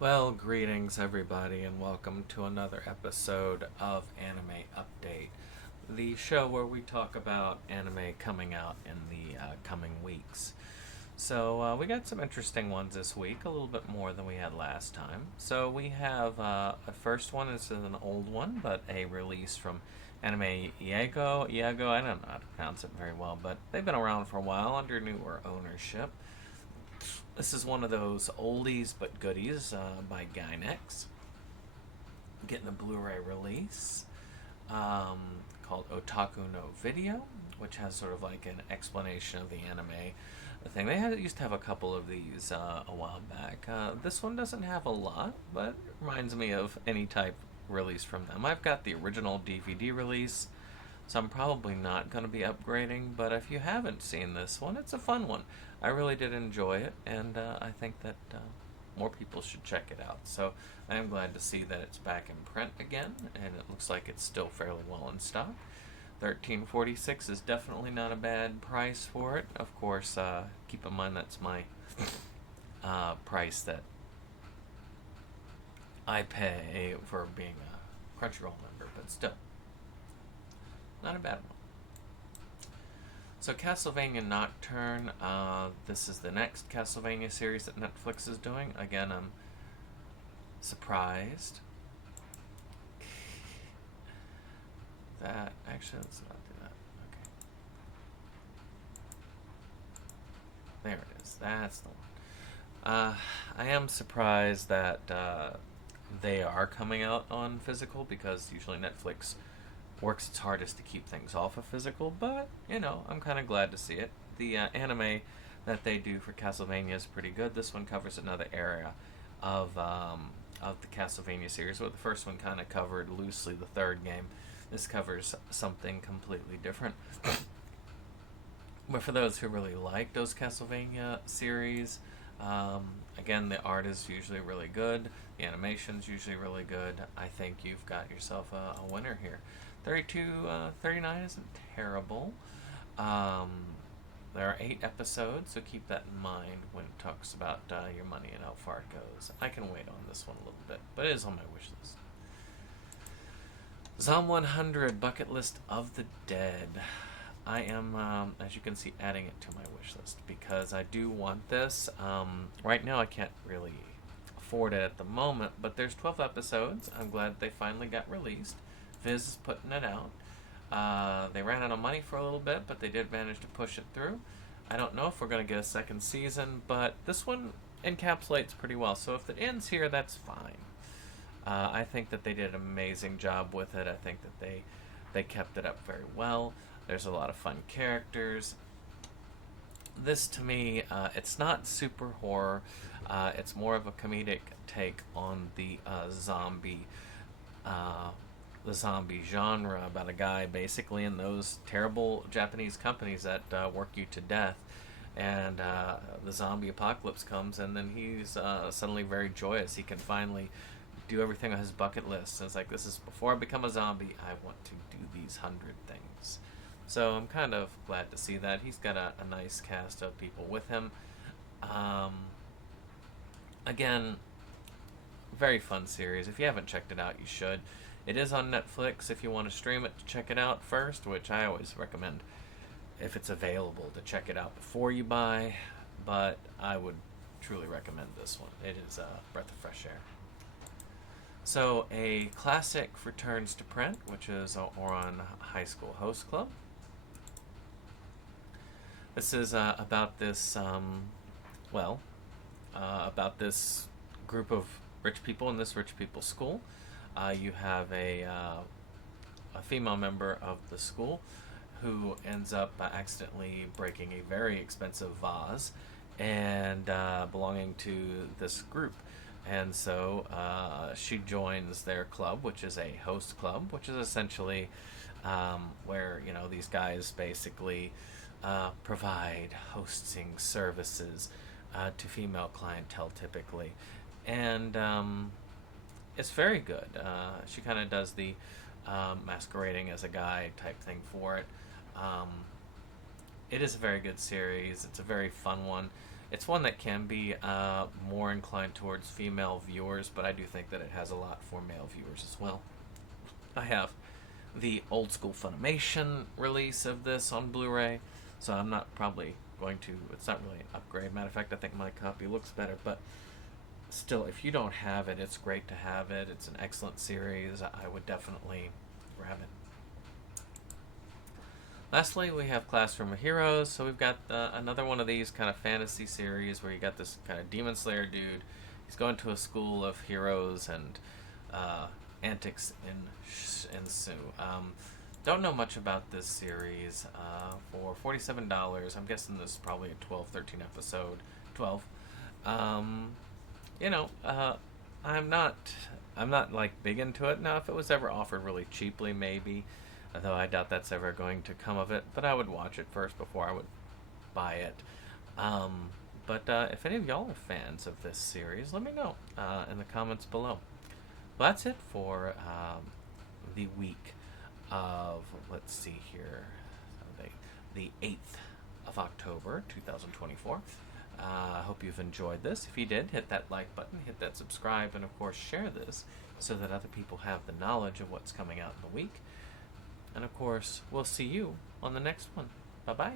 Well, greetings everybody, and welcome to another episode of Anime Update, the show where we talk about anime coming out in the coming weeks. We got some interesting ones this week, a little bit more than we had last time. So we have a first one. This is an old one, but a release from Anime Iago. Iago, I don't know how to pronounce it very well, but they've been around for a while under newer ownership. This is one of those oldies but goodies by Gynex. Getting a Blu-ray release um, called Otaku no Video, which has sort of like an explanation of the anime thing. Used to have a couple of these a while back. This one doesn't have a lot, but it reminds me of any type release from them. I've got the original DVD release, so I'm probably not going to be upgrading. But if you haven't seen this one, it's a fun one. I really did enjoy it, and I think that more people should check it out. So I am glad to see that it's back in print again, and it looks like it's still fairly well in stock. 13.46 is definitely not a bad price for it. Of course, keep in mind that's my price that I pay for being a Crunchyroll member, but still, not a bad one. So Castlevania Nocturne, this is the next Castlevania series that Netflix is doing. Again, I'm surprised. That, actually, let's not do that. Okay. There it is. That's the one. I am surprised that they are coming out on physical because usually Netflix works its hardest to keep things off of physical, but I'm kind of glad to see it. The anime that they do for Castlevania is pretty good. This one covers another area of the Castlevania series, where the first one kind of covered loosely the third game. This covers something completely different. But for those who really like those Castlevania series, again, the art is usually really good. The animation's usually really good. I think you've got yourself a winner here. 39 isn't terrible. Um, there are 8 episodes, so keep that in mind when it talks about your money and how far it goes. I can wait on this one a little bit, but it is on my wish list. Zom 100 Bucket List of the Dead. I am, as you can see, adding it to my wish list because I do want this. Right now, I can't really afford it at the moment, but there's 12 episodes. I'm glad they finally got released. Viz is putting it out. They ran out of money for a little bit, but they did manage to push it through. I don't know if we're going to get a second season, but this one encapsulates pretty well. So if it ends here, that's fine. I think that they did an amazing job with it. I think that they kept it up very well. There's a lot of fun characters. This, to me, it's not super horror. It's more of a comedic take on uh, the zombie genre, about a guy basically in those terrible Japanese companies that work you to death. And the zombie apocalypse comes, and then he's suddenly very joyous. He can finally do everything on his bucket list. And it's like, this is before I become a zombie, I want to do these 100 things. So I'm kind of glad to see that. He's got a nice cast of people with him. Um, Again, very fun series. If you haven't checked it out, you should. It is on Netflix if you want to stream it to check it out first, which I always recommend if it's available to check it out before you buy. But I would truly recommend this one. It is a breath of fresh air. So, a classic returns to print, which is Ouran High School Host Club. This is about this, about this group of rich people in this rich people school. You have a female member of the school who ends up accidentally breaking a very expensive vase and belonging to this group. And so she joins their club, which is a host club, which is essentially where these guys basically provide hosting services to female clientele typically, and it's very good. She kind of does the masquerading as a guy type thing for it. Um, it is a very good series. It's a very fun one. It's one that can be more inclined towards female viewers, but I do think that it has a lot for male viewers as well. I have the old school Funimation release of this on Blu-ray, so I'm not probably going to. It's not really an upgrade. Matter of fact, I think my copy looks better, but still, if you don't have it, it's great to have it. It's an excellent series. I would definitely grab it. Lastly, we have Classroom of Heroes. So we've got another one of these kind of fantasy series where you got this kind of demon slayer dude. He's going to a school of heroes, and antics ensue. Don't know much about this series. For $47, I'm guessing this is probably a 12, 13 episode. 12. You know, I'm not like big into it. Now, if it was ever offered really cheaply, maybe. Although I doubt that's ever going to come of it. But I would watch it first before I would buy it. But if any of y'all are fans of this series, let me know in the comments below. Well, that's it for the week of, let's see here, the 8th of October, 2024. I hope you've enjoyed this. If you did, hit that like button, hit that subscribe, and of course share this so that other people have the knowledge of what's coming out in the week. And of course, we'll see you on the next one. Bye-bye.